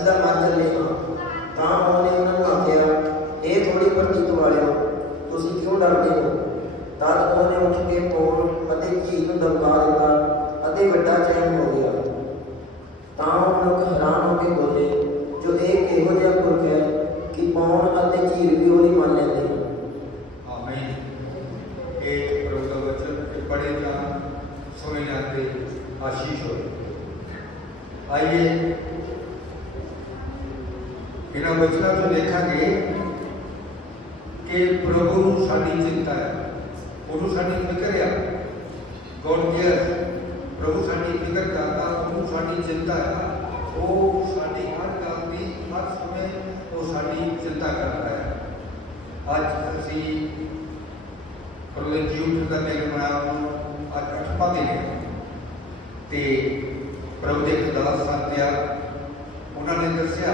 ਦਾ ਮਰ ਚੱਲੇ ਹਾਂ, ਤਾਂ ਉਹਨੇ ਉਹਨਾਂ ਨੂੰ ਆਖਿਆ, ਇਹ ਥੋੜੀ ਪ੍ਰਤੀਤ ਵਾਲਿਓ, ਤੁਸੀਂ ਕਿਉਂ ਡਰਦੇ ਹੋ? ਤਦ ਉਹਨੇ ਉੱਠ ਕੇ ਪੌਣ ਅਤੇ ਝੀਲ ਨੂੰ ਦਬਕਾ ਦਿੱਤਾ ਅਤੇ ਵੱਡਾ ਚੈਨ ਹੋ ਗਿਆ। ਤਾਂ ਉਹ ਲੋਕ ਹੈਰਾਨ ਹੋ ਕੇ ਬੋਲੇ, ਜੋ ਇਹ ਕਿਹੋ ਜਿਹਾ ਪੁਰਖ ਹੈ ਕਿ ਪੌਣ ਅਤੇ ਝੀਲ ਵੀ ਉਹਦੀ ਮੰਨ ਲੈਂਦੇ? ਹਨ ਆਮੀਨ। ਇਹ ਪ੍ਰਭੂ ਦਾ ਵਚਨ ਕਿ ਪੜੇ ਜਾਣ ਸੁਣੇ ਜਾਂਦੇ ਆਸ਼ੀਸ਼ ਹੋਏ। ਆइए ਇਹਨਾਂ ਵਚਨਾਂ ਤੋਂ ਦੇਖਾਂਗੇ ਕਿ ਪ੍ਰਭੂ ਨੂੰ ਸਾਡੀ ਚਿੰਤਾ ਹੈ ਉਹਨੂੰ ਸਾਡੀ ਫਿਕਰ ਹੈ ਗੋਡ ਕੇਅਰ ਪ੍ਰਭੂ ਸਾਡੀ ਫਿਕਰ ਕਰਦਾ ਉਹਨੂੰ ਸਾਡੀ ਚਿੰਤਾ ਹੈ ਉਹ ਸਾਡੀ ਹਰ ਗੱਲ ਦੀ ਹਰ ਸਮੇਂ ਉਹ ਸਾਡੀ ਚਿੰਤਾ ਕਰਦਾ ਹੈ ਅੱਜ ਅਸੀਂ ਪ੍ਰੋਜੈਕਟ ਦਾ ਦਿਨ ਮਨਾਇਆ ਅੱਜ ਅੱਠਵਾਂ ਦਿਨ ਹੈ ਤੇ ਪ੍ਰਭੂ ਦੇ ਖੁਦਾ ਸੰਤਿਆ ਉਹਨਾਂ ਨੇ ਦੱਸਿਆ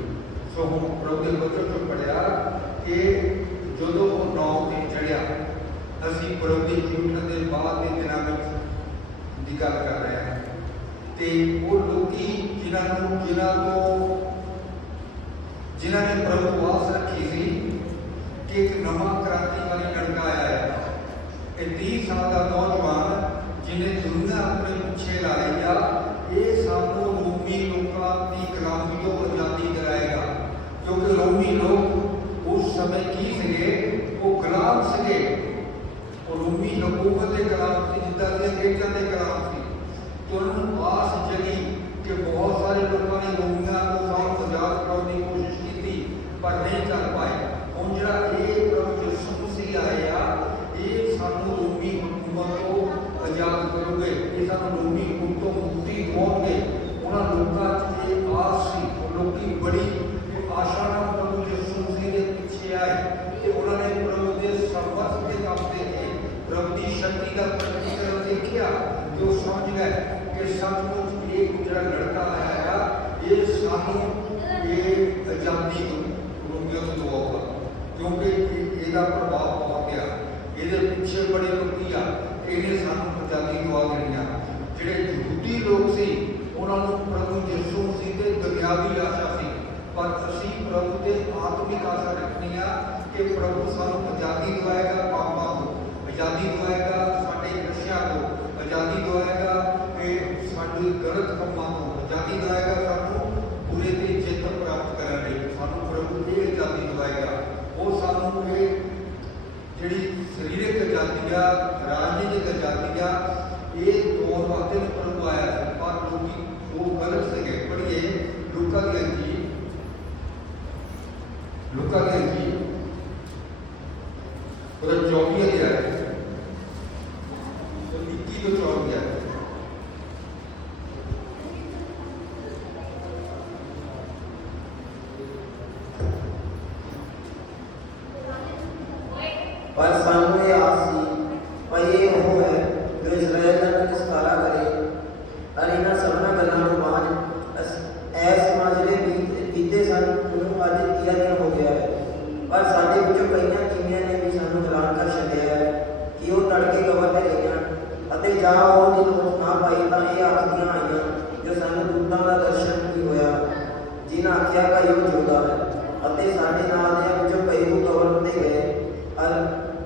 ਸਗੋਂ ਪ੍ਰਭੂ ਦੇ ਬਚਨ ਤੋਂ ਪੜਿਆ ਕਿ ਜਦੋਂ ਉਹ ਨੌ ਦਿਨ ਚੜਿਆ ਅਸੀਂ ਪ੍ਰਭੂ ਦੇ ਜੀਵਨ ਦੇ ਬਾਅਦ ਦੇ ਦਿਨਾਂ ਵਿੱਚ ਦੀ ਗੱਲ ਕਰ ਰਹੇ ਹਾਂ। ਤੇ ਉਹ ਲੋਕੀ ਜਿਨ੍ਹਾਂ ਨੂੰ, ਜਿਨ੍ਹਾਂ ਤੋਂ, ਜਿਨ੍ਹਾਂ ਨੇ ਪ੍ਰਭੂ ਵਾਸ ਰੱਖੀ ਸੀ ਕਿ ਇੱਕ ਨਵਾਂ ਕ੍ਰਾਂਤੀ ਵਾਲੀ ਲੜਕਾ ਆਇਆ ਹੈ। ਇਹ 30 ਸਾਲ ਦਾ ਨੌਜਵਾਨ, ਜਿਹਨੇ ਦੁਨੀਆ ਆਪਣੇ ਪਿੱਛੇ ਲਾ ਲਈ ਆ کلام سکے علومی حکومت کلام سی جدہ سے انگریزوں کے کلام سی تو انہوں نے آس جگی کہ بہت سارے لوگوں نے رومیاں کو سب مجاز کرنے کی کوشش کی تھی پر نہیں کر پائے ہوں جا پرب یسو مسیح آیا یہ سانو رومی حکومت کو آزاد کرو گے یہ سانو رومی حکومت تو مکتی ہو گئے انہوں لوگوں کی یہ آس سی لوگ بڑی آشا ਪ੍ਰਭੂ ਦੇ ਸਰਬੱਤ ਦੇ ਕੰਮ ਦੀ ਸ਼ਕਤੀ ਦਾ ਪ੍ਰਤੀਕਰਨ ਦੇਖਿਆ ਤੇ ਸਮਝ ਗਏ ਕਿ ਸੱਚਮੁੱਚ ਇਹ ਜਿਹੜਾ ਲੜਕਾ ਆਇਆ ਆ ਇਹ ਸਾਨੂੰ ਇਹ ਆਜ਼ਾਦੀ ਰੋਮੀਓ ਤੋਂ ਦਵਾਉਗਾ ਕਿਉਂਕਿ ਇਹਦਾ ਪ੍ਰਭਾਵ ਬਹੁਤ ਪਿਆ ਇਹਦੇ ਪਿੱਛੇ ਬੜੇ ਲੋਕੀ ਆ ਇਹਨੇ ਸਾਨੂੰ ਆਜ਼ਾਦੀ ਦਵਾ ਦੇਣੀ ਜਿਹੜੇ ਯਹੂਦੀ ਲੋਕ ਸੀ ਉਹਨਾਂ ਨੂੰ ਪ੍ਰਭੂ ਯਿਸੂ ਮਸੀਹ ਤੇ ਦੁਨਿਆਵੀ ਆਸ਼ਾ ਸੀ ਪਰ ਅਸੀਂ ਪ੍ਰਭੂ ਤੇ ਆਤਮਿਕ ਆਸ਼ਾ ਰੱਖਣੀ ਆ ਕਿ ਪ੍ਰਭੂ ਸਾਨੂੰ ਆਜ਼ਾਦੀ ਦਵਾਏਗਾ ਪਾਪਾਂ ਤੋਂ ਆਜ਼ਾਦੀ ਦਵਾਏਗਾ, ਸਾਡੇ ਨਸ਼ਿਆਂ ਤੋਂ ਆਜ਼ਾਦੀ ਦਵਾਏਗਾ ਕਿ ਸਾਡੇ ਗਲਤ ਕੰਮਾਂ ਤੋਂ ਆਜ਼ਾਦੀ ਦਵਾਏਗਾ, ਸਾਨੂੰ ਬੁਰੇ ਤੇ ਜਿੱਤ ਪ੍ਰਾਪਤ ਕਰਨ ਲਈ ਸਾਨੂੰ ਪ੍ਰਭੂ ਇਹ ਆਜ਼ਾਦੀ ਦਵਾਏਗਾ। ਉਹ ਸਾਨੂੰ ਇਹ ਜਿਹੜੀ ਸਰੀਰਕ ਆਜ਼ਾਦੀ ਆ, ਰਾਜਨੀਤਿਕ ਆਜ਼ਾਦੀ ਆ ਇਹ ਦੋਰ ਵਾਸਤੇ ਨੀ ਪ੍ਰਭੂ ਆਇਆ ਸੀ ਪਰ ਲੋਕੀ ਉਹ ਗਲਤ ਸੀਗੇ ਪੜ੍ਹੀਏ ਲੂਕਾ ਦੀ ਅੰਜੀ ਲੂਕਾ ਦੀ ਅੰਜੀ ਉਹਦਾ 24 ਅਧਿਆਇ ਉਹ 21 ਤੋਂ 24 ਅਧਿਆਇ ਪਰ ਸਾਨੂੰ ਇਹ ਆਸ ਸੀ ਭਈ ਇਹ ਉਹ ਹੈ ਜੋ ਇਸਰਾਏਲ ਦਾ ਨਿਸਤਾਰਾ ਕਰੇ ਪਰ ਇਹਨਾਂ ਸਭਨਾਂ ਗੱਲਾਂ ਨੂੰ ਬਾਅਦ ਅਸ- ਐਸ ਮਾਜਰੇ ਬੀਤ ਬੀਤੇ ਸਨ ਉਹਨੂੰ ਅੱਜ ਤੀਆ ਦਿਨ ਹੋ ਗਿਆ ਹੈ ਪਰ ਸਾਡੇ ਵਿੱਚੋਂ ਕਈਆਂ ਕੀਮੀਆਂ ਨੇ ਵੀ ਸਾਨੂੰ ਹੈਰਾਨ ਕਰ ਛੱਡਿਆ ਹੈ ਕਿ ਉਹ ਤੜਕੇ ਕਬਰ ਤੇ ਗਈਆਂ ਅਤੇ ਜਾ ਉਹ ਦਿਨ ਉਸ ਨਾ ਪਾਈ ਤਾਂ ਇਹ ਆਖਦੀਆਂ ਆਈਆਂ, ਜੋ ਸਾਨੂੰ ਦੂਤਾਂ ਦਾ ਦਰਸ਼ਨ ਵੀ ਹੋਇਆ। ਜਿਨ੍ਹਾਂ ਆਖਿਆ, ਭਾਈ, ਉਹ ਜਿਉਂਦਾ ਹੈ ਅਤੇ ਸਾਡੇ ਨਾਲ ਦੇ ਵਿੱਚੋਂ ਕਈ ਨੂੰ ਕਬਰ ਤੇ ਗਏ। ਅਰ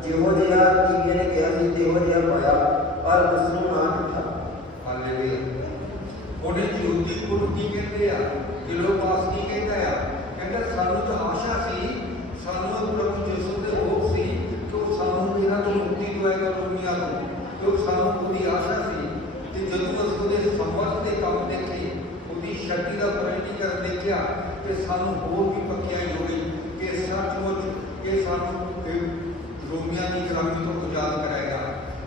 ਜਿਹੋ ਜਿਹਾ ਕੀਮੀਆਂ ਨੇ ਕਿਹਾ ਸੀ ਤੇ ਉਹ ਜਿਹਾ ਪਾਇਆ। ਦੁਨੀਆ ਦੀ ਗੁਲਾਮੀ ਤੋਂ ਆਜ਼ਾਦ ਕਰਾਏਗਾ।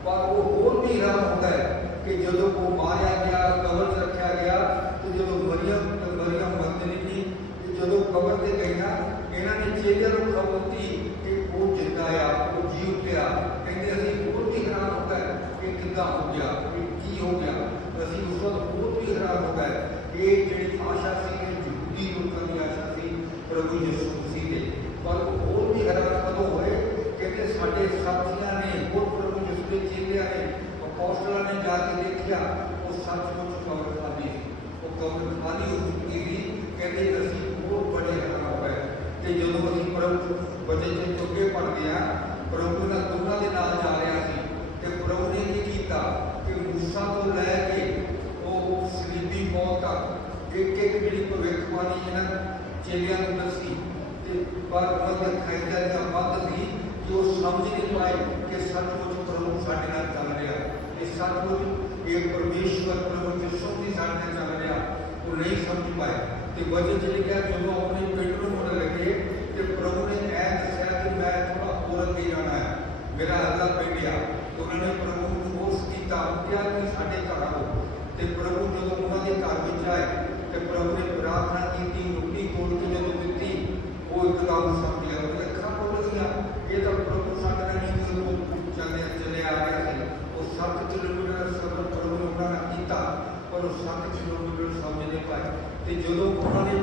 ਪਰ ਉਹ ਹੋਰ ਵੀ ਰਾਹ ਹੁੰਦਾ ਹੈ ਕਿ ਜਦੋਂ ਉਹ ਮਾਰਿਆ ਗਿਆ, ਕਬਰ 'ਚ ਰੱਖਿਆ ਗਿਆ, ਤੇ ਜਦੋਂ ਮਰੀਮ ਤੇ ਮਰੀਮ ਮੰਦਨੀ ਦੀ ਤੇ ਜਦੋਂ ਕਬਰ ਤੇ ਗਈਆਂ ਇਹਨਾਂ ਨੇ ਚੇਲੇ ਨੂੰ ਖਬਰ ਦਿੱਤੀ ਕਿ ਉਹ ਜਿੰਦਾ ਆ, ਉਹ ਜੀ ਉੱਠਿਆ ਕਹਿੰਦੇ ਅਸੀਂ ਹੋਰ ਵੀ ਹੈਰਾਨ ਹੁੰਦਾ ਹੈ ਕਿ ਕਿੱਦਾਂ ਹੋ ਗਿਆ, ਕਿ ਕੀ ਹੋ ਗਿਆ। ਅਸੀਂ ਉਸ ਵਕਤ ਹੋਰ ਵੀ ਹੈਰਾਨ ਹੋ ਗਏ ਇਹ ਜਿਹੜੀ ਆਸ਼ਾ ਸੀ, ਇਹ ਜੁਗਦੀ ਲੋਕਾਂ ਦੀ ਆਸ਼ਾ ਸੀ, ਪ੍ਰਭੂ ਯਿਸੂ ਬਚੇ ਤੇ ਚੁੱਕੇ ਪੜਦੇ ਆ ਪ੍ਰਭੂ ਨਾਲ ਦੋਨਾਂ ਦੇ ਨਾਲ ਜਾ ਰਿਹਾ ਸੀ ਤੇ ਪ੍ਰਭੂ ਨੇ ਕੀ ਕੀਤਾ ਕਿ ਮੂਸਾ ਤੋਂ ਲੈ ਕੇ ਉਹ ਸਲੀਬੀ ਮੌਤ ਤੱਕ ਇੱਕ ਇੱਕ ਜਿਹੜੀ ਭਵਿੱਖਬਾਣੀ ਇਹਨਾਂ ਚੇਲਿਆਂ ਨੂੰ ਦੱਸੀ ਤੇ ਪਰ ਉਹਨਾਂ ਦੇ ਖੈਜਾਂ ਦਾ ਵੱਧ ਸੀ ਕਿ ਉਹ ਸਮਝ ਨਹੀਂ ਪਾਏ ਕਿ ਸੱਚਮੁੱਚ ਪ੍ਰਭੂ ਸਾਡੇ ਨਾਲ ਚੱਲ ਰਿਹਾ ਇਹ ਸੱਚਮੁੱਚ ਇਹ ਪਰਮੇਸ਼ਵਰ ਪ੍ਰਭੂ ਯਿਸੂ ਦੀ ਸਾਡੇ ਨਾਲ ਚੱਲ ਰਿਹਾ ਉਹ ਨਹੀਂ ਸਮਝ ਪਾਏ ਤੇ ਵਜਨ ਚ ਲਿਖਿਆ ਜਦੋਂ ਆਪਣੇ ਪਿੰਡ ਨੂੰ ਮੁੜ ਲੱਗੇ ਤੇ ਪ੍ਰਭੂ ਨੇ ਇਹ ਦੱਸਿਆ ਕਿ ਮੈਂ ਥੋੜਾ ਹੋਰ ਅੱਗੇ ਜਾਣਾ ਹੈ। ਮੇਰਾ ਅਗਲਾ ਪਿੰਡ ਆ ਉਹਨਾਂ ਨੇ ਪ੍ਰਭੂ ਨੂੰ ਫੋਰਸ ਕੀਤਾ, ਕਿਹਾ ਕਿ ਸਾਡੇ ਘਰ ਆਓ। ਤੇ ਪ੍ਰਭੂ ਜਦੋਂ ਉਹਨਾਂ ਦੇ ਘਰ ਵਿੱਚ ਆਏ, ਤੇ ਪ੍ਰਭੂ ਨੇ ਪ੍ਰਾਰਥਨਾ ਕੀਤੀ, ਰੋਟੀ ਤੋੜ ਕੇ ਜਦੋਂ ਦਿੱਤੀ, ਉਹ ਇੱਕਦਮ ਸਮਝ ਗਿਆ ਉਹਨੇ ਅੱਖਾਂ ਖੋਲ ਗਈਆਂ। ਇਹ ਤਾਂ ਪ੍ਰਭੂ ਸਾਡੇ ਨਾਲ ਨਹੀਂ ਉਹ ਚੱਲੇ ਚੱਲੇ ਆ ਰਿਹਾ ਸੀ। ਉਹ 7 ਕਿਲੋਮੀਟਰ ਸਫ਼ਰ ਪ੍ਰਭੂ ਨੇ ਉਹਨਾਂ ਨਾਲ ਕੀਤਾ, ਪਰ ਉਹ 7 ਕਿਲੋਮੀਟਰ ਸਮਝ ਨਹੀਂ ਪਾਏ। ਤੇ ਜਦੋਂ ਉਹਨਾਂ ਨੇ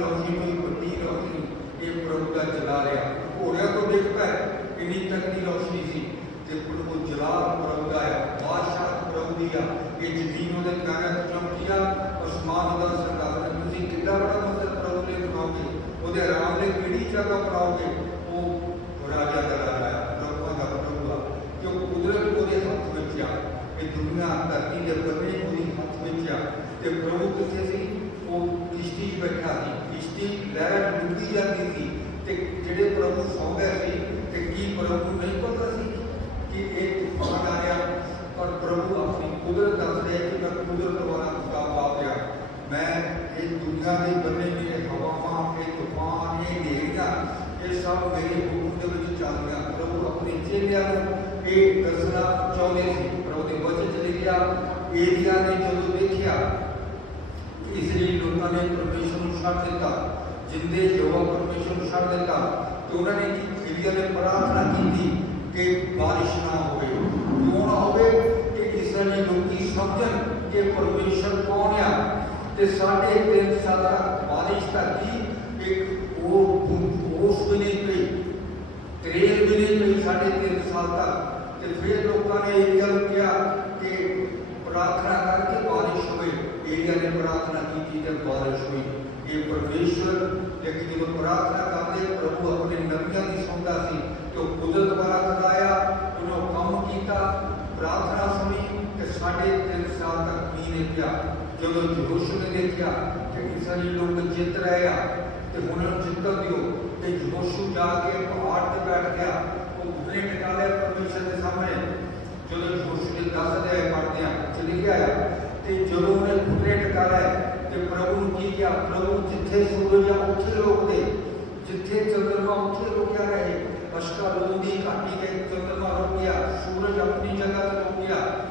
ਪਏ ਇੰਨੀ ਰੋਸ਼ਨੀ ਸੀ ਤੇ ਪ੍ਰਭੂ ਜਲਾਲ ਪ੍ਰਭੂ ਦਾ ਹੈ ਬਾਦਸ਼ਾਹ ਪ੍ਰਭੂ ਦੀ ਆ। ਇਹ ਜ਼ਮੀਨ ਉਹਦੇ ਪੈਰਾਂ ਤੋਂ ਅਸਮਾਨ ਉਹਦਾ ਸਰਦਾਰ ਤੁਸੀਂ ਕਿੰਨਾ ਬੜਾ ਮੰਦਰ ਪ੍ਰਭੂ ਨੇ ਬਣਾਓਗੇ ਉਹਦੇ ਆਰਾਮ ਦੇ ਕਿਹੜੀ ਜਗ੍ਹਾ ਬਣਾਓਗੇ ਉਹ ਰਾਜਾ ਦਾ ਰਾਜਾ ਹੈ ਦਾ ਪ੍ਰਭੂ ਆ ਜੋ ਕੁਦਰਤ ਉਹਦੇ ਹੱਥ ਵਿੱਚ ਆ। ਇਹ ਦੁਨੀਆ ਧਰਤੀ ਦੇ ਬੰਨੇ ਉਹਦੇ ਹੱਥ ਵਿੱਚ ਆ। ਤੇ ਪ੍ਰਭੂ ਕਿੱਥੇ ਸੀ? ਉਹ ਕਿਸ਼ਤੀ 'ਚ ਬੈਠਾ ਸੀ। ਕਿਸ਼ਤੀ ਲਹਿਰ ਡੁੱਬੀ ਜਾਂਦੀ ਸੀ। ਤੇ ਜਿਹੜੇ ਪ੍ਰਭੂ ਸੌ ਗਏ ਸੀ ਤੇ ਕੀ ਪ੍ਰਭੂ ਨੂੰ ਨਹੀਂ ਪਤਾ ਸੀ ਕਿ ਇਹ ਤੂਫਾਨ ਆ ਰਿਹਾ ਪਰ ਪ੍ਰਭੂ ਆਪਣੀ ਕੁਦਰਤ ਦੱਸਦੇ ਰਿਹਾ ਕਿ ਮੈਂ ਕੁਦਰਤ ਵਾਲਾ ਖੁਦਾ ਪਾਪਿਆ ਮੈਂ ਇਹ ਦੁਨੀਆ ਦੇ ਬੰਨੇ ਮੇਰੇ ਹਵਾਵਾਂ, ਇਹ ਤੂਫਾਨ, ਇਹ ਨੇਰੀਆਂ ਇਹ ਸਭ ਮੇਰੇ ਹੁਕਮ ਦੇ ਵਿੱਚ ਚੱਲ ਪ੍ਰਭੂ ਆਪਣੇ ਚੇਲਿਆਂ ਨੂੰ ਇਹ ਦੱਸਣਾ ਚਾਹੁੰਦੇ ਸੀ। ਪ੍ਰਭੂ ਦੇ ਵਚਨ ਚ ਲਿਖਿਆ ਏਲੀਆ ਨੇ ਜਦੋਂ ਦੇਖਿਆ ਕਿ ਲੋਕਾਂ ਨੇ ਪਰਮੇਸ਼ਰ ਨੂੰ ਛੱਡ ਦਿੱਤਾ, ਜਿੰਦੇ ਯਹੋਵਾ ਪਰਮੇਸ਼ਰ ਨੂੰ ਛੱਡ ਦਿੱਤਾ, ਤੇ ਉਹਨਾਂ ਨੇ ਏਲੀਆ ਨੇ ਪ੍ਰਾਰਥਨਾ ਕੀਤੀ ਕਿ ਬਾਰਿਸ਼ ਨਾ ਹੋਵੇ। ਕਿਉਂ ਨਾ ਹੋਵੇ? ਕਿ ਇਸਰਾਏਲੀ ਲੋਕੀ ਸਮਝਣ ਕਿ ਪਰਮੇਸ਼ਰ ਕੌਣ ਆ ਤੇ ਸਾਡੇ ਤਿੰਨ ਸਾਲਾਂ ਬਾਰਿਸ਼ ਤਾਂ ਕੀ ਇੱਕ ਉਹ ਬੂੰਦ ਉਸ ਵੀ ਨਹੀਂ ਪਈ ਤਰੇਲ ਵੀ ਨਹੀਂ ਪਈ ਸਾਡੇ ਤਿੰਨ ਸਾਲ ਤੱਕ ਤੇ ਫਿਰ ਲੋਕਾਂ ਨੇ ਇਹ ਗੱਲ ਕਿਹਾ ਕਿ ਪ੍ਰਾਰਥਨਾ ਕਰਕੇ ਬਾਰਿਸ਼ ਹੋਵੇ ਏਰੀਆ ਨੇ ਪ੍ਰਾਰਥਨਾ ਕੀਤੀ ਤੇ ਬਾਰਿਸ਼ ਹੋਈ ਇਹ ਪਰਮੇਸ਼ਵਰ ਲੇਕਿਨ ਜਦੋਂ ਪ੍ਰਾਰਥਨਾ ਕਰਦੇ ਪ੍ਰਭੂ ਆਪਣੇ ਨਬੀਆਂ ਦੀ ਸੁਣਦਾ ਸੀ ਕਿ ਉਹ ਕੁਦਰਤ ਵਾਲਾ ਖੁਦਾਇਆ ਉਹਨੇ ਕੰਮ ਕੀਤਾ ਪ੍ਰਾਰਥਨਾ ਸੁਣੀ کہ ساڑھے تین سال تک کی نے کیا جب جوش نے دیکھیا کہ کسان لوگ جیت رہے گا کہ انہوں نے جتنا دیو، کہ جوشو جا کے پہاڑ پہ بیٹھ گیا، وہ گھنے نکالے پرمیشن کے سامنے۔ جب جوشو نے دس دے پڑھتے ہیں، چلی گیا ہے۔ تے جب انہیں گھنے نکالے کہ پربھو کی کیا؟ پربھو جتھے سورج یا اٹھے لوگ دے۔ جتھے چندرما اٹھے لوگ کیا رہے اشکا لوگ بھی کھاٹی گئے چندرما رک گیا سورج اپنی جگہ پہ رک گیا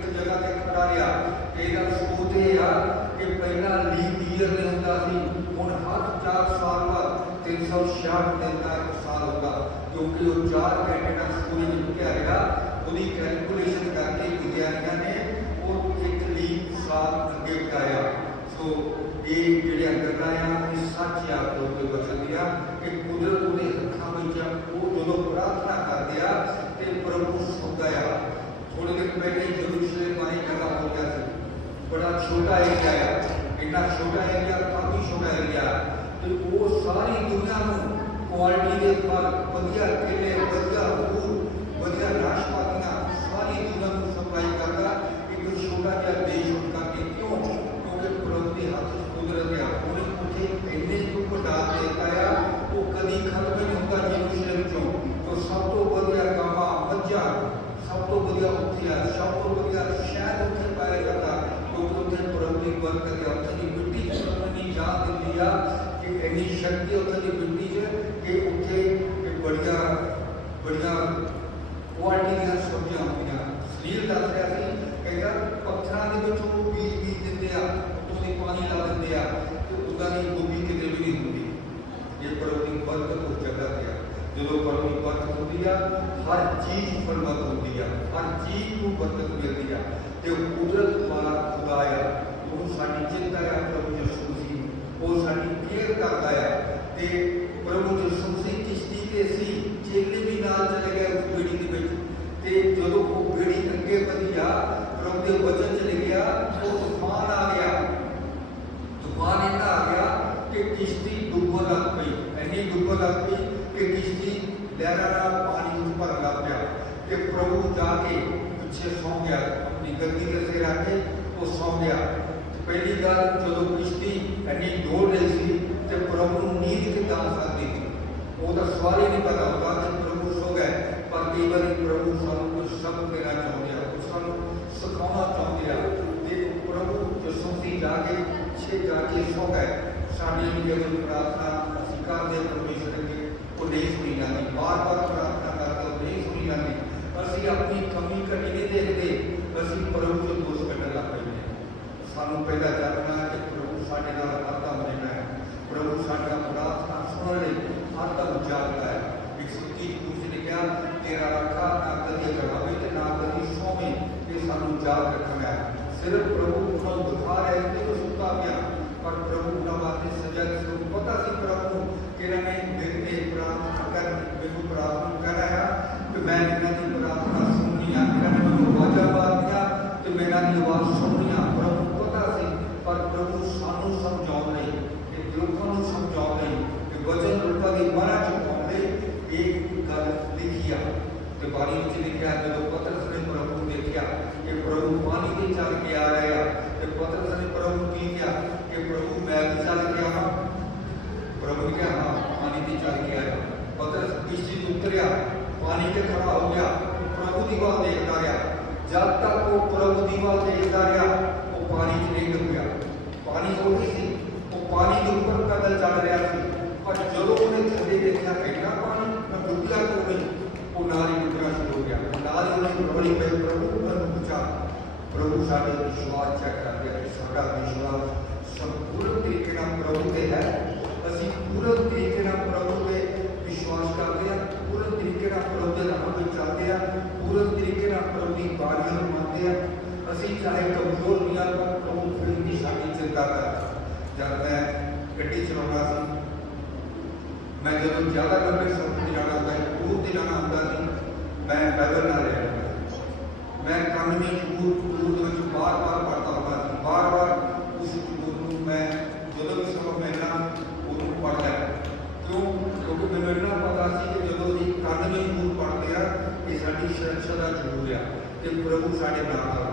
ਖੜਾ ਰਿਹਾ। ਇਹਦਾ ਸਬੂਤ ਇਹ ਆ ਕਿ ਪਹਿਲਾਂ ਲੀਪ ਈਅਰ ਦੇ ਹੁੰਦਾ ਸੀ, ਹੁਣ ਹਰ 4 ਸਾਲ ਬਾਅਦ 366 ਦਿਨ ਦਾ ਇੱਕ ਸਾਲ ਹੁੰਦਾ ਕਿਉਂਕਿ ਉਹ ਚਾਰ ਘੰਟੇ ਦਾ ਸੂਰਜ ਲੁਕਿਆ ਰਿਹਾ ਉਹਦੀ ਕੈਲਕੂਲੇਸ਼ਨ ਕਰਕੇ ਵਿਗਿਆਨੀਆਂ ਨੇ ਉਹ ਇੱਕ ਲੀਪ ਸਾਲ ਅੱਗੇ ਵਧਾਇਆ। ਸੋ ਇਹ ਜਿਹੜੀਆਂ ਗੱਲਾਂ ਆ, ਇਹ ਸੱਚ ਯਾਦ ਹੋ ਕੇ ਬਚਦੀ ਆ ਕਿ ਕੁਦਰਤ ਉਹਦੇ ਹੱਥਾਂ ਵਿੱਚ ਉਹ ਜਦੋਂ ਪ੍ਰਾਰਥਨਾ ਕਰਦੇ ਆ ਤੇ ਪ੍ਰਭੂ ਸੁਣਦਾ ਆ ਥੋੜੇ ਦਿਨ ਪਹਿਲੇ بڑا چھوٹا ایریا ہے اتنا چھوٹا ایریا کافی چھوٹا ایریا تو وہ ساری دنیا میں کوالٹی کے فرق ودیا کھیلے ودیا فوڈ ودیا ناشتا eu culto ਨਹੀਂ ਪਤਾ ਹੁੰਦਾ ਕਿ ਪ੍ਰਭੂ ਸੋ ਗਏ ਪਰ ਕਈ ਵਾਰੀ ਪ੍ਰਭੂ ਸਾਨੂੰ ਕੁਝ ਸਬਕ ਦੇਣਾ ਚਾਹੁੰਦੇ ਆ, ਕੁਝ ਸਾਨੂੰ ਸਿਖਾਉਣਾ ਚਾਹੁੰਦੇ ਆ। ਤੇ ਪ੍ਰਭੂ ਯਿਸੂ ਮਸੀਹ ਜਾ ਕੇ ਛੇ ਜਾ ਕੇ ਸੋ ਗਏ ਸਾਡੀ ਜਦੋਂ ਪ੍ਰਾਰਥਨਾ ਅਸੀਂ ਕਰਦੇ ਪਰਮੇਸ਼ਰ ਅੱਗੇ ਉਹ ਨਹੀਂ ਸੁਣੀ ਜਾਂਦੀ। ਬਾਰ-ਬਾਰ ਪ੍ਰਾਰਥਨਾ ਕਰਦੇ ਉਹ ਨਹੀਂ ਸੁਣੀ ਜਾਂਦੀ। ਅਸੀਂ ਆਪਣੀ ਕਮੀ ਘਟੀ ਨਹੀਂ ਦੇਖਦੇ। ਅਸੀਂ ਪ੍ਰਭੂ ਤੋਂ ਦੋਸ਼ ਕੱਢਣ ਲੱਗ ਪੈਂਦੇ ਸਾਨੂੰ ਪਹਿਲਾਂ ਜਾਣਨਾ ਕਿ ਪ੍ਰਭੂ ਸਾਡੇ ਨਾਲ ਹਰਦਮ ਰਹਿਣਾ ਹੈ ਪ੍ਰਭੂ ਸਾਡਾ ਪ੍ਰਾਰਥਨਾ ਸੁਣਨ ਲਈ ਹਰਦਮ ਜਾਗਦਾ ਹੈ ਇੱਕ ਸੁੱਤੀ ਕੁਝ ਨੇ ਕਿਹਾ ਤੇਰਾ ਰੱਖਾ ਨਾ ਕਦੀ ਜਗਾਵੇ ਤੇ ਨਾ ਕਦੀ ਸੋਵੇ ਇਹ ਸਾਨੂੰ ਯਾਦ ਰੱਖਣਾ ਹੈ ਸਿਰਫ ਪ੍ਰਭੂ ਨੂੰ ਦਿਖਾ ਰਿਹਾ ਹੈ ਕਿ ਉਹ ਸੁੱਤਾ ਪਿਆ ਪਰ ਪ੍ਰਭੂ ਦਾ ਵਾਸਤੇ ਸਜਾ ਨੂੰ ਪਤਾ ਸੀ ਪ੍ਰਭੂ ਨੂੰ ਕਿ ਇਹਨਾਂ ਨੇ ਮੇਰੇ ਤੇ ਪ੍ਰਾਰਥਨਾ ਕਰ ਮੈਨੂੰ ਪ੍ਰਾਰਥਨਾ ਕਰ ਰਿਹਾ ਕਿ ਮੈਂ ਇਹਨਾਂ ਦੀ ਪ੍ਰਾਰਥਨਾ ਸੁਣਨੀ ਆ ਇਹਨਾਂ ਨੇ ਮੈਨੂੰ ਵਾਜਾ ਮਾਰਨੀਆਂ ਤੇ ਮੈਂ ਇਹਨਾਂ ਦੀ ਆਵਾਜ਼ ਸੁਣਨੀ ਆ ਪ੍ਰਭੂ ਨੂੰ ਪਤਾ ਸੀ ਪਰ ਪ੍ਰਭੂ ਸਾਨੂੰ ਸਮਝਾਉਣ ਲਈ ਕਿ ਲੋਕਾਂ ਨੂੰ ਸਮਝਾਉਣ ਲਈ ਕਿ ਵਚਨ ਲੋਕਾਂ ਦੀ ਮਨਾਂ ਚ ਪਾਉਣ ਲਈ ਇਹ ਗੱਲ ਲਿਖੀ ਆ ਤੇ ਬਾਣੀ ਵਿੱਚ ਲਿਖਿਆ ਜਦੋਂ ਪਤਰਸ ਨੇ ਪ੍ਰਭੂ ਨੂੰ ਦੇਖਿਆ ਕਿ ਪ੍ਰਭੂ ਪਾਣੀ ਤੇ ਚੱਲ ਕੇ ਆ ਰਹੇ ਆ ਤੇ ਪਤਰਸ ਨੇ ਪ੍ਰਭੂ ਨੂੰ ਕੀ ਕਿਹਾ ਕਿ ਪ੍ਰਭੂ ਮੈਂ ਵੀ ਚੱਲ ਕੇ ਆਵਾਂ ਪ੍ਰਭੂ ਨੇ ਕਿਹਾ ਹਾਂ ਪਾਣੀ ਤੇ ਚੱਲ ਕੇ ਆਇਆ ਪਤਰਸ ਕਿਸ਼ਤੀ ਤੋਂ ਉਤਰਿਆ ਪਾਣੀ ਤੇ ਖੜਾ ਹੋ ਗਿਆ ਉਹ ਪ੍ਰਭੂ ਦੀ ਵੱਲ ਦੇਖਦਾ ਰਿਹਾ ਜਦ ਤੱਕ ਉਹ ਪ੍ਰਭੂ ਦੀ ਵੱਲ ਦੇਖਦਾ ਰਿਹਾ ਉਹ ਪਾਣੀ 'ਚ ਨਹੀਂ ਡੁੱਬਿਆ ਪਾਣੀ ਉਹੀ ਸੀ, ਉਹ ਪਾਣੀ ਦੇ ਉੱਪਰ ਕਦਲ ਚੱਲ ਰਿਹਾ ਸੀ। ਪਰ ਜਦੋਂ ਉਹਨੇ ਥੱਲੇ ਦੇਖਿਆ ਇੰਨਾ ਪਾਣੀ ਮੈਂ ਡੁੱਬਿਆ ਕਿਉਂ ਉਹ ਨਾਲ ਹੀ ਡੁੱਬਣਾ ਸ਼ੁਰੂ ਹੋ ਗਿਆ। ਨਾਲ ਹੀ ਉਹਨੇ ਪ੍ਰਭੂ ਪਏ ਪ੍ਰਭੂ ਮੈਨੂੰ ਬਚਾ ਪ੍ਰਭੂ, ਸਾਡੇ ਵਿਸ਼ਵਾਸ ਚੈੱਕ ਕਰਦੇ ਆ ਕਿ ਸਾਡਾ ਵਿਸ਼ਵਾਸ ਸੰਪੂਰਨ ਤਰੀਕੇ ਨਾਲ ਪ੍ਰਭੂ ਤੇ ਹੈ। ਅਸੀਂ ਪੂਰਨ ਤਰੀਕੇ ਨਾਲ ਪ੍ਰਭੂ ਤੇ ਵਿਸ਼ਵਾਸ ਕਰਦੇ ਹਾਂ ਪੂਰਨ ਤਰੀਕੇ ਨਾਲ ਪ੍ਰਭੂ ਦੇ ਰਾਹ ਵਿੱਚ ਚੱਲਦੇ ਹਾਂ ਪੂਰਨ ਤਰੀਕੇ ਨਾਲ ਪ੍ਰਭੂ ਦੀ ਬਾਣੀਆਂ ਨੂੰ ਮੰਨਦੇ ਹਾਂ ਅਸੀਂ ਚਾਹੇ ਕਮਜ਼ੋਰ ਨਹੀਂ ਹਾਂ ਪਰ ਪ੍ਰਭੂ ਫਿਰ ਵੀ ਸਾਡੀ ਚਿੰਤਾ ਕਰਦਾ ਜਦ ਮੈਂ ਗੱਡੀ ਚਲਾਉਂਦਾ ਸੀ, ਮੈਂ ਜਦੋਂ ਜ਼ਿਆਦਾ ਲੰਬੇ ਸਫ਼ਰ ਤੇ ਜਾਣਾ ਹੁੰਦਾ ਸੀ ਤੇ ਜਾਣਾ ਹੁੰਦਾ ਸੀ, ਮੈਂ ਬਾਈਬਲ ਨਾਲ ਲੈ ਮੈਂ ਕਾਨੂੰਨੀ ਜ਼ਬੂਰ ਜ਼ਬੂਰ ਦੇ ਵਿੱਚ ਬਾਰ-ਬਾਰ ਪੜ੍ਹਦਾ ਹੁੰਦਾ ਸੀ। ਬਾਰ-ਬਾਰ ਉਸ ਜ਼ਬੂਰ ਨੂੰ ਮੈਂ ਜਦੋਂ ਵੀ ਸਮਾਂ ਮਿਲਣਾ ਉਹਨੂੰ ਪੜ੍ਹਦਾ ਕਿਉਂ? ਕਿਉਂਕਿ ਮੈਨੂੰ ਇੰਨਾ ਪਤਾ ਸੀ ਕਿ ਜਦੋਂ ਅਸੀਂ ਕਾਨੂੰਨੀ ਜ਼ਬੂਰ ਪੜ੍ਹਦੇ ਆ, ਇਹ ਸਾਡੀ ਸੁਰੱਖਿਆ ਦਾ ਜ਼ਰੂਰ ਆ ਤੇ ਪ੍ਰਭੂ ਸਾਡੇ ਨਾਲ ਹੁੰਦਾ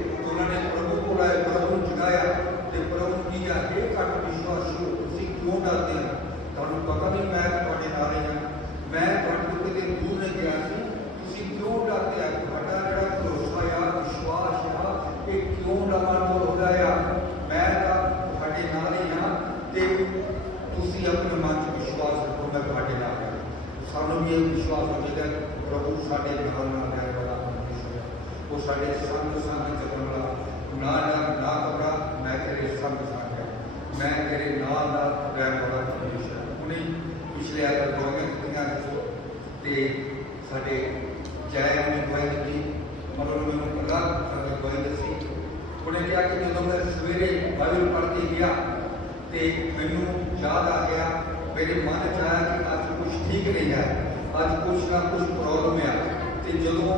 ਸਾਡੇ ਸੰਗ ਸੰਗ ਚੱਲਣ ਵਾਲਾ, ਨਾ ਨਾ ਨਾ ਘਬਰਾ ਮੈਂ ਤੇਰੇ ਸੰਗ ਸੰਗ ਹੈ ਮੈਂ ਤੇਰੇ ਨਾਲ ਨਾਲ ਰਹਿਣ ਵਾਲਾ ਪਰਮੇਸ਼ਰ ਉਹਨੇ ਪਿਛਲੇ ਆਦਰ ਦੋਵੇਂ ਕੁੜੀਆਂ ਵਿੱਚ ਤੇ ਸਾਡੇ ਜੈ ਨੇ ਗੋਇੰਦ ਜੀ ਮਨੋਂ ਮੈਨੂੰ ਪਤਾ ਸਾਡੇ ਗੋਇੰਦ ਸੀ ਉਹਨੇ ਕਿਹਾ ਕਿ ਜਦੋਂ ਮੈਂ ਸਵੇਰੇ ਬਾਈਬਲ ਪੜ੍ਹ ਕੇ ਗਿਆ, ਤੇ ਮੈਨੂੰ ਯਾਦ ਆ ਗਿਆ, ਮੇਰੇ ਮਨ ਚ ਆਇਆ ਕਿ ਅੱਜ ਕੁਝ ਠੀਕ ਨਹੀਂ ਹੈ, ਅੱਜ ਕੁਝ ਨਾ ਕੁਝ ਪ੍ਰੋਬਲਮ ਆ। ਤੇ ਜਦੋਂ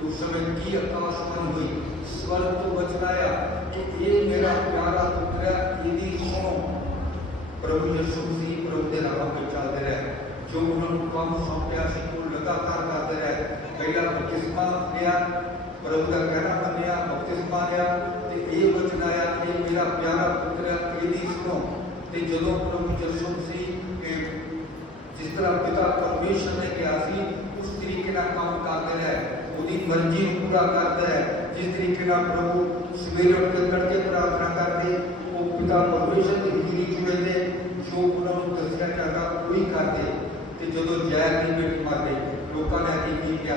تو شرنگی عطا سمن ہوئی۔ سورگ کو بچلایا کہ یہ میرا پیارا پتر یہی قوم۔ پربھو یسو مسیح پربھو دے راہ تے چلدے رہے۔ جو انہوں نے کام سونپیا سی وہ لگاتار کرتے رہے۔ کئی بار بپتسمہ لیا، پربھو دا کہنا منیا، بپتسمہ لیا تے یہ وچن آیا کہ میرا پیارا پتر یہی سنو۔ تے جدوں پربھو جی یسو مسیح کہ جس طرح پتا پرمیشر نے کیا سی، اس طریقے دا ਉਹਦੀ ਮਰਜ਼ੀ ਨੂੰ ਪੂਰਾ ਕਰਦੇ ਰਹੇ ਜਿਸ ਤਰੀਕੇ ਨਾਲ ਪ੍ਰਭੂ ਸਵੇਰੇ ਉੱਠ ਕੇ ਤੜਕੇ ਪ੍ਰਾਰਥਨਾ ਕਰਦੇ ਉਹ ਪਿਤਾ ਪਰਮੇਸ਼ਰ ਦੀ ਹਿਰੀ ਜੁੜਦੇ ਜੋ ਉਹਨਾਂ ਨੂੰ ਦੱਸਿਆ ਜਾਂਦਾ ਉਹੀ ਕਰਦੇ ਤੇ ਜਦੋਂ ਜੈਰ ਦੀ ਬੇਟੀ ਮਰ ਗਈ ਲੋਕਾਂ ਨੇ ਕੀ ਕੀ ਕਿਹਾ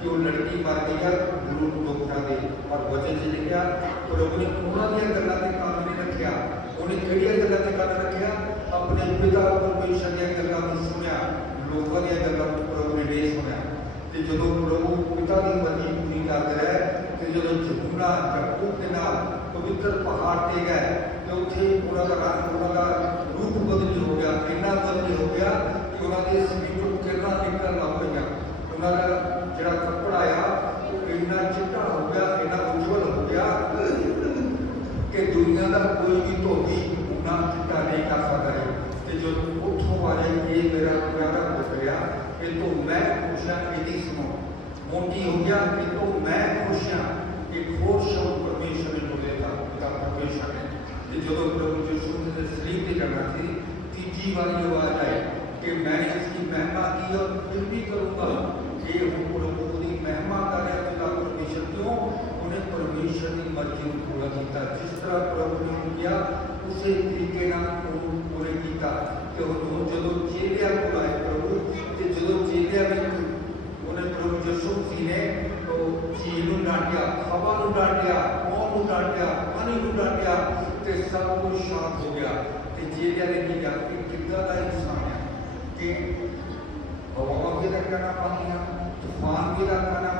ਕਿ ਉਹ ਲੜਕੀ ਮਰ ਗਈ ਹੈ ਗੁਰੂ ਨੂੰ ਦੁੱਖ ਨਾ ਦੇ ਪਰ ਵਚਨ ਚ ਲਿਖਿਆ ਪ੍ਰਭੂ ਨੇ ਉਹਨਾਂ ਦੀਆਂ ਗੱਲਾਂ ਤੇ ਕੰਨ ਨਹੀਂ ਰੱਖਿਆ ਉਹਨੇ ਕਿਹੜੀਆਂ ਗੱਲਾਂ ਤੇ ਕੰਨ ਰੱਖਿਆ ਆਪਣੇ ਪਿਤਾ ਪਰਮੇਸ਼ਰ ਦੀਆਂ ਗੱਲਾਂ ਨੂੰ ਸੁਣਿਆ ਲੋਕਾਂ ਦੀਆਂ ਗੱਲਾਂ ਨੂੰ ਪ੍ਰਭੂ ਨੇ ਨਹੀਂ ਸੁਣਿਆ ਤੇ ਜਦੋਂ ਪ੍ਰਭੂ ਪਿਤਾ ਦੀ ਮਰਜ਼ੀ ਪੂਰੀ ਕਰਦੇ ਰਹੇ ਤੇ ਜਦੋਂ ਜਮੁਨਾ ਜੱਪੂ ਦੇ ਨਾਲ ਪਵਿੱਤਰ ਪਹਾੜ ਤੇ ਗਏ ਤੇ ਉੱਥੇ ਉਹਨਾਂ ਦਾ ਰੰਗ ਉਹਨਾਂ ਦਾ ਰੂਪ ਬਦਲ ਹੋ ਗਿਆ ਇੰਨਾ ਬਦਲ ਹੋ ਗਿਆ ਕਿ ਉਹਨਾਂ ਦੇ ਸਰੀਰ ਤੋਂ ਕਿਰਨਾਂ ਨਿਕਲਣ ਲੱਗ ਪਈਆਂ ਉਹਨਾਂ ਦਾ ਜਿਹੜਾ ਕੱਪੜਾ ਆ ਉਹ ਇੰਨਾ ਚਿੱਟਾ ਹੋ ਗਿਆ ਇੰਨਾ ਉਜਵਲ ਹੋ ਗਿਆ ਕਿ ਦੁਨੀਆ ਦਾ ਕੋਈ ਵੀ ਧੋਬੀ ਉਹਨਾਂ ਚਿੱਟਾ ਨਹੀਂ ਕਰ ਸਕਦਾ ਹੈ ਤੇ ਜੋ ਉੱਥੋਂ ਵਾਲੇ ਇਹ ਮੇਰਾ ਪਿਆਰਾ ਪੁੱਤਰ ਆ ਇਹ ਤੋਂ ਮੈਂ ਖੁਸ਼ ਹਾਂ ਇਹਦੀ موٹی ہو گیا کہ تو میں خوش ہاں ایک اور ہاں شب پرمیشن جو دیتا پتا پرمیشن ہے؟ جو لوگ جو شروع سے سلیپ کی جگہ تھی، تیجی والی آواز آئی کہ میں نے اس کی مہما کی اور پھر بھی کروں گا۔ یہ ہم لوگوں کو مہما کر رہے خدا پرمیشن کیوں؟ انہیں پرمیشن کی مرضی کو پورا کیتا۔ جس طرح پربھو نے کیا، اسی طریقے نال پورے کیتا کہ وہ جب چیلیا کو آئے ਪ੍ਰਭੂ ਯਿਸੂ ਮਸੀਹ ਨੇ ਉਹ ਝੀਲ ਨੂੰ ਡਾਂਟਿਆ ਹਵਾ ਨੂੰ ਪਾਣੀ ਤੇ ਸਭ ਕੁਝ ਸ਼ਾਂਤ ਹੋ ਗਿਆ। ਤੇ ਚੇਲਿਆਂ ਨੇ ਕੀ ਕਿਹਾ ਕਿ ਕਿੱਦਾਂ ਦਾ ਇਨਸਾਨ ਹੈ ਕਿ ਹਵਾ ਵੀ ਦਾ ਕਹਿਣਾ ਤੂਫਾਨ ਵੀ ਦਾ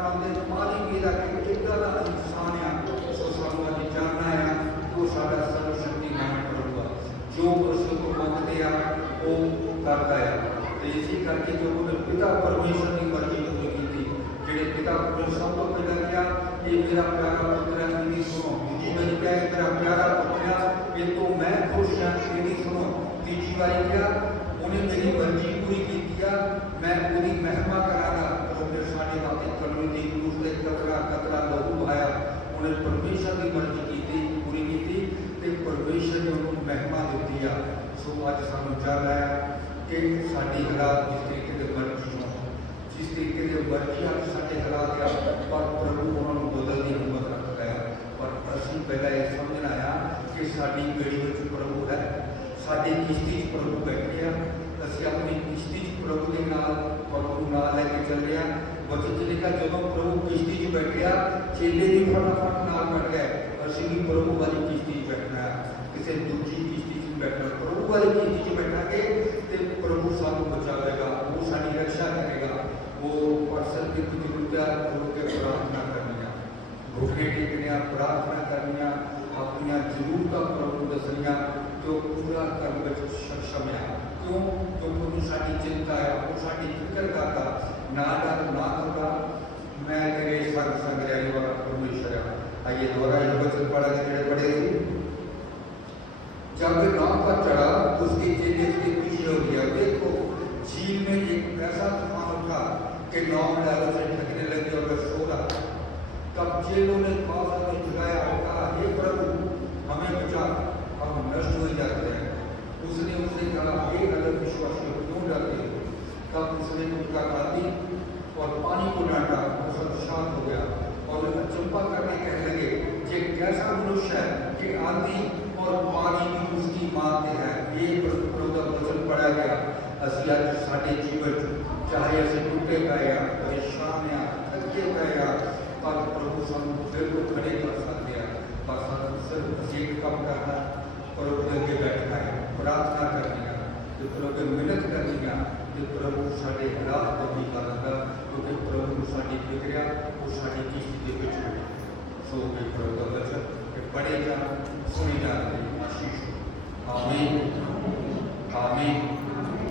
ਪਾਉਂਦੇ ਪਾਣੀ ਵੀ ਦਾ ਕਿੱਦਾਂ ਦਾ ਇਨਸਾਨ ਆ ਸੋ ਸਾਨੂੰ ਅੱਜ ਜਾਣਨਾ ਆ ਉਹ ਸਾਡਾ ਸਰਵ ਸ਼ਕਤੀਮਾਨ ਪ੍ਰਭੂ ਜੋ ਕੁਛ ਨੂੰ ਮੰਗਦੇ ਆ, ਉਹ ਕਰਦਾ ਆ। ਤੇ ਇਸੇ ਕਰਕੇ ਜੋ ਉਹਨੇ ਪਿਤਾ ਪਰਮੇਸ਼ਰ میرے پتا کو سب کو پیدا کیا، یہ میرا پیارا پتر ہے میری سنو۔ تیجی باری کیا یہ میرا پیارا پتر ہے یہ تو میں خوش ہوں میری سنو۔ تیجی باری کیا، انہیں میری مرضی پوری کی کیا۔ میں پوری مہما کرا رہا پریشانی واقع کرنی تھی دوسرے کترا کترا لہو آیا انہیں پرمیشر کی مرضی کی تھی، پوری کی تھی کہ پرمیشر نے انہوں مہما دیتی ہے سو اج سانو چل رہا ہے کہ ساری حالات جس طریقے کے بن ਜਿਸ ਤਰੀਕੇ ਦੇ ਮਰਜ਼ੀ ਆ ਸਾਡੇ ਹਾਲਾਤ ਆ ਪਰ ਪ੍ਰਭੂ ਉਹਨਾਂ ਨੂੰ ਬਦਲਣ ਦੀ ਹਿੰਮਤ ਰੱਖਦਾ ਹੈ ਪਰ ਅਸੀਂ ਪਹਿਲਾਂ ਇਹ ਸਮਝਣਾ ਆ ਕਿ ਸਾਡੀ ਬੇੜੀ ਵਿੱਚ ਪ੍ਰਭੂ ਹੈ ਸਾਡੀ ਕਿਸ਼ਤੀ 'ਚ ਪ੍ਰਭੂ ਬੈਠੇ ਆ ਅਸੀਂ ਆਪਣੀ ਕਿਸ਼ਤੀ 'ਚ ਪ੍ਰਭੂ ਦੇ ਨਾਲ ਪ੍ਰਭੂ ਨੂੰ ਨਾਲ ਲੈ ਕੇ ਚੱਲਦੇ ਆ ਵਚਨ 'ਚ ਲਿਖਿਆ ਜਦੋਂ ਪ੍ਰਭੂ ਕਿਸ਼ਤੀ 'ਚ ਬੈਠਿਆ ਚੇਲੇ ਵੀ ਫਟਾਫਟ ਨਾਲ ਬੈਠ ਗਏ ਅਸੀਂ ਵੀ ਪ੍ਰਭੂ ਵਾਲੀ ਕਿਸ਼ਤੀ 'ਚ ਬੈਠਣਾ ਹੈ ਕਿਸੇ ਦੂਜੀ ਕਿਸ਼ਤੀ 'ਚ ਬੈਠਣਾ ਪ੍ਰਭੂ ਵਾਲੀ ਕਿਸ਼ਤੀ کتنی دور تک کھول کے پرارتھنا کرنی بھوکے ٹیکنیا پرارتھنا کرنی اپنی ضرورت پرو دسنیا تو پورا کرم سکشم ہے کیوں کیونکہ وہ ساری چنتا ہے وہ ساری فکر کرتا نہ ڈر نہ کرتا میں تیرے سنگ سنگ رہی والا پرمیشر ہے آئیے دوارا یہ بچن پڑھا جڑے پڑھے گی جب نام پر چڑھا اس کی چیز کے پیچھے ہو گیا دیکھو جھیل میں ایک ایسا طوفان اٹھا کے نام میں ڈالا سے ٹھکنے لگے اور میں سو رہا تب جیلوں نے موسا نے جگایا اور کہا یہ پربھو ہمیں بچا ہم نشٹ ہو جاتے ہیں اس نے ان سے کہا یہ غلط وشواس کیوں ڈالتے تب اس نے ان کا کھا دی اور پانی کو ڈانٹا ਤੇ ਪ੍ਰਭੂ ਸਾਡੇ ਰਾਹ ਤੋਂ ਵੀ ਕਰਦਾ ਕਿਉਂਕਿ ਪ੍ਰਭੂ ਸਾਡੀ ਫਿਕਰਿਆ, ਉਹ ਸਾਡੀ ਚੀਜ਼ ਦੇ ਵਿੱਚ ਹੋਵੇ ਸੋ ਕਿ ਪ੍ਰਭੂ ਦਾ ਵਚਨ ਕਿ ਪੜੇ ਜਾਣ ਆਸ਼ੀਸ਼ ਆਮੀਨ। ਆਮੀਨ।